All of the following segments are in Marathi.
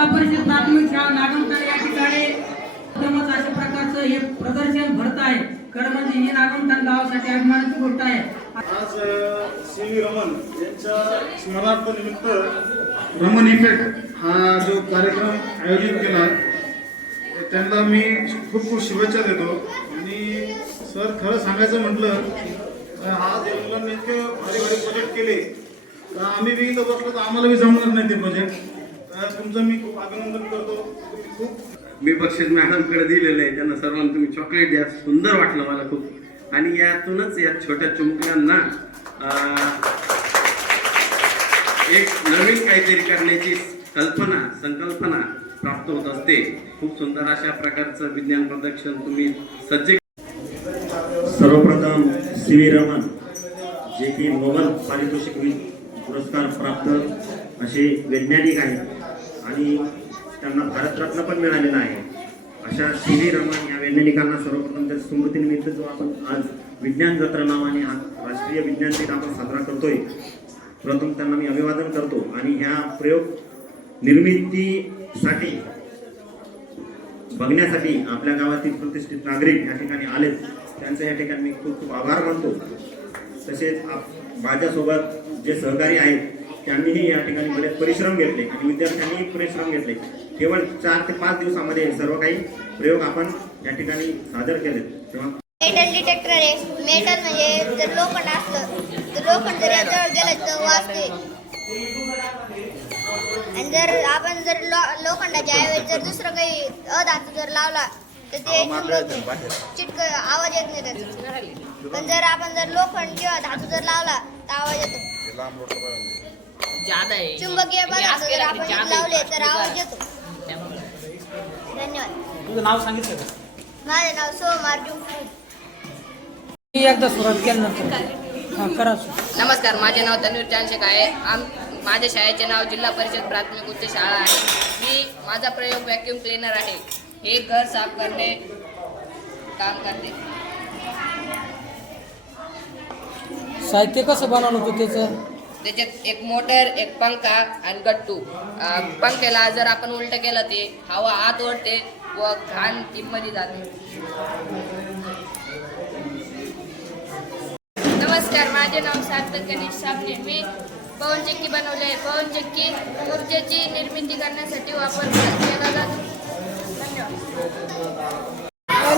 जिल्हा परिषद प्राथमिक शाळा नागमठाणे या ठिकाणी एकदमच अशा प्रकारचं हे प्रदर्शन भरत आहे. खरं म्हणजे ही नागमठाण गावासाठी अभिमानाची गोष्ट आहे. आज सी रमन यांच्या स्मरणार्थ निमित्त रमन इफेक्ट हा जो कार्यक्रम आयोजित केला त्यांना मी खूप खूप शुभेच्छा देतो. आणि सर खरं सांगायचं म्हटलं आज या मुलांनी इतके भारी भारी प्रोजेक्ट केले तर आम्ही बी इथं बसलो तर आम्हाला बी जमणार नाही ते प्रोजेक्ट. तुमचं मी खूप अभिनंदन करतो. खूप मी बक्षीस मॅडमकडे दिलेलं आहे. त्यांना सर्वांना तुम्ही चॉकलेट द्या. सुंदर वाटलं मला खूप. आणि यातूनच या छोट्या चुमक्यांना एक नवीन काहीतरी करण्याची संकल्पना प्राप्त होत असते. खूप सुंदर अशा प्रकारचं विज्ञान प्रदर्शन तुम्ही सज्ज. सर्वप्रथम सी रमन जे की नोबेल पारितोषिक पुरस्कार प्राप्त असे वैज्ञानिक आहेत आणि त्यांना भारतरत्न पण मिळालेला आहे. अशा सी रमन या वैज्ञानिकांना सर्वप्रथम त्या स्मृतीनिमित्त जो आपण आज विज्ञान जत्रा नावाने राष्ट्रीय विज्ञान दिन आपण साजरा करतोय, प्रथम त्यांना मी अभिवादन करतो. आणि ह्या प्रयोग निर्मितीसाठी बघण्यासाठी आपल्या गावातील प्रतिष्ठित नागरिक या ठिकाणी आलेत. त्यांचं या ठिकाणी मी खूप खूप आभार मानतो. तसेच माझ्यासोबत जे सहकारी आहेत त्यांनीही या ठिकाणी बरेच परिश्रम घेतले आणि विद्यार्थ्यांनी परिश्रम घेतले. केवळ 4 ते 5 दिवसामध्ये सर्व काही प्रयोग आपण या ठिकाणी सादर केले. तेव्हा मेटल डिटेक्टर आहे. मेटल म्हणजे जर लोखंड असलं तर लोखंड जर याच्यावर गेलं तर वाजते. आणि जर आपण लोखंडाच्या ऐवजी जर दुसरं काही अधातू जर लावला तर ते चिटक आवाज येत नाही त्याचा. पण जर आपण लोखंड किंवा धातू जर लावला तर आवाज येतो. चुंबकीय पदार्थ जर आपण लावले तर आवाज येतो. धन्यवाद. तुझं नाव सांगितलं का? माझे नाव सोम अर्जुन. एकदा सुरुवात केल्यानंतर करा. नमस्कार, माझे नाव तन्वीर चांशेक आहे. माझ्या शाळेचे नाव जिल्हा परिषद प्राथमिक उच्च शाळा आहे. माझा प्रयोग व्हॅक्यूम क्लीनर आहे. हे घर साफ करणे काम करते. साहित्य कसं बनवलं होतं त्याच्यात एक मोटर, एक पंखा आणि गट्टू. पंख्याला जर आपण उलट केलं ते हवा आत ओढते व घाण टीपमध्ये जाते. नमस्कार, माझे नाव सार्थक गणेश साबणे. मी पवनचक्की बनवले आहे. पवनचक्की ऊर्जेची निर्मिती करण्यासाठी वापर केला जातो.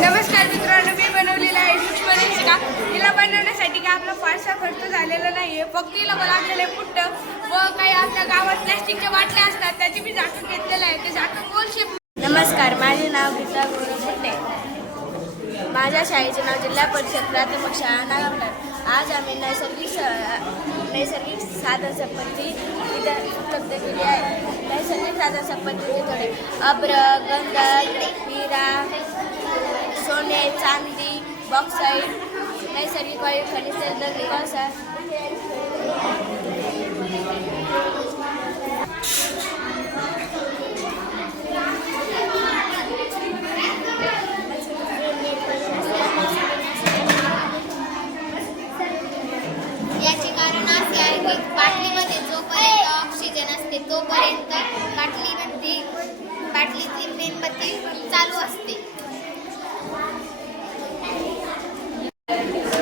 नमस्कार मित्रांनो, मी बनवलेला आहे सूक्ष्मदर्शिका. तिला बनवण्यासाठी काय आपला फारसा खर्च झालेला नाही आहे. फक्त तिला लागलेले पुट्ट व काही आपल्या गावात प्लॅस्टिकच्या बाटल्या असतात त्याची मी झाकण घेतलेलं आहे. ते झाकण गोल शेप. नमस्कार, माझे नाव गीता गौरव पुट्टे. माझ्या शाळेचे नाव जिल्हा परिषद प्राथमिक शाळा नागमठाण. आज आम्ही नैसर्गिक साधन संपत्ती इथं उपलब्ध केली आहे. नैसर्गिक साधन संपत्तीचे थोडे अभ्र, गंधक, हिरा, सोने, चांदी, बॉक्साईट, नैसर्गिक वायू, खनिज तेल, दगडी कोळसा. याचे कारण असे आहे की बाटलीमध्ये जोपर्यंत ऑक्सिजन असते तोपर्यंत बाटलीची मेणबत्ती चालू असते.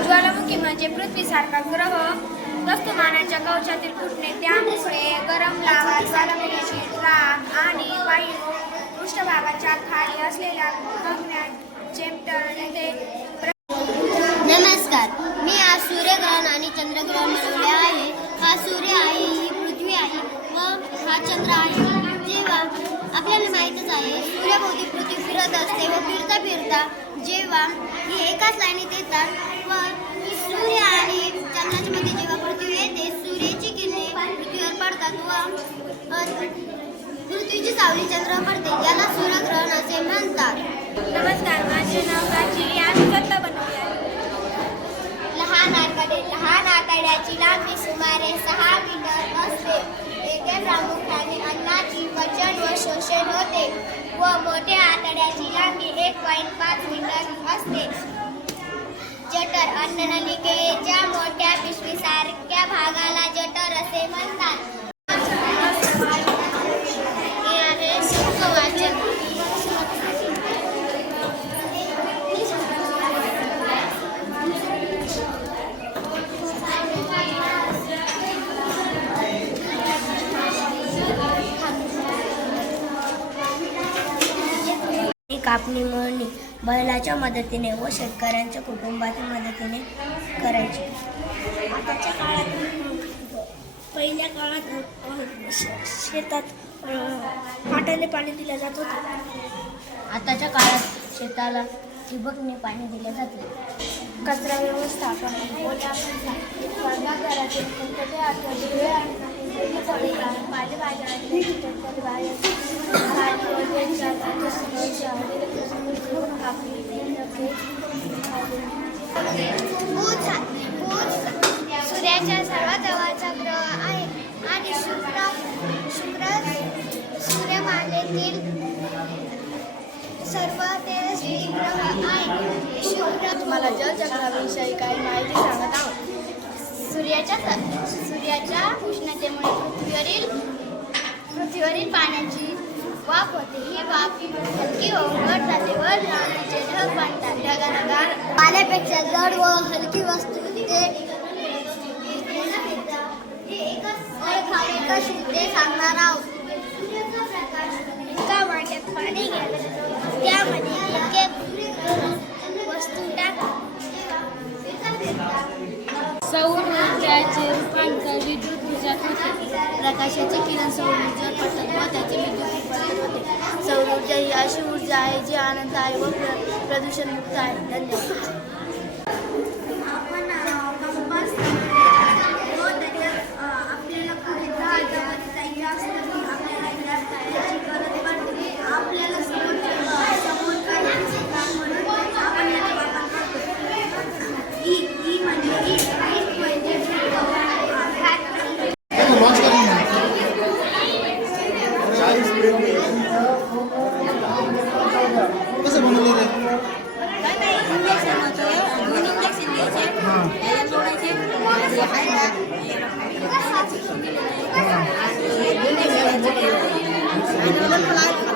ज्वालामुखी म्हणजे पृथ्वीसारखा ग्रह वस्तुमानाच्या कवचातील फुटणे. त्यामुळे गरम लावा, ज्वालामुखीची राख आणि वायू पृष्ठभागाच्या खाली असलेल्या गगनात चेंबरमध्ये. नमस्कार, मी आज सूर्यग्रहण आणि चंद्रग्रहण बनवले आहे. हा सूर्य आहे, ही पृथ्वी आहे व हा चंद्र आहे. जेव्हा आपल्याला माहीतच आहे सूर्याभोवती पृथ्वी फिरत असते व फिरता फिरता जेव्हा हे एकाच लाईनीत येतात व सूर्य आणि चंद्राच्या मध्ये जेव्हा पृथ्वी येते सूर्याची किरणे पृथ्वीवर पडतात व पृथ्वीची सावली चंद्रावर पडते. याला सूर्यग्रहण असे म्हणतात. नमस्कार, माझे नाव काची. आम्ही स्वतः बनवले आहे. लहान आतड्याची लांबी सुमारे 6 मीटर असते. येथे प्रामुख्याने अन्नाची पचन व शोषण होते व मोठ्या आतड्याची लांबी 1.5 मीटर असते. जठर अन्ननलिकेच्या मोठ्या पिशवीसारख्या भागाला जठर असे म्हणतात. कापणी मळणी बैलाच्या मदतीने व शेतकऱ्यांच्या कुटुंबाच्या मदतीने करायची. आताच्या काळात पहिल्या काळात शेतात पाटाने पाणी दिले जात होते. आताच्या काळात शेताला ठिबकने पाणी दिले जाते. कचरा व्यवस्थापन घरातील कोणते आठवडे सूर्याच्या सर्वात जवळचा ग्रह आहे आणि शुक्र सूर्यमालेतील सर्व तेजस्वी ग्रह आहे. शुक्र तुम्हाला जलचक्राविषयी काही माहिती सांगत आहोत. सूर्याच्या उष्णतेमुळे पृथ्वीवरील पाण्याची वाफ होते. ही वाफ हलकी होऊन वर जाते व लावण्याचे ढग बांधतात. ढगाला पाण्यापेक्षा जड व हलकी वस्तू ते सांगणार आहोत. एका वाट्यात पाणी घ्यायचं, त्यामध्ये एक वस्तू टाका. सौर ऊर्जाचे रूपांतर विद्युत ऊर्जात होते. प्रकाशाचे किरण सौर ऊर्जेवर पडतात व त्याचे विद्युत रूपांतर होते. सौर ऊर्जा ही अशी ऊर्जा आहे जी आनंद आहे व प्रदूषणमुक्त आहे. धन्यवाद. कसं बनवलं रे? आणि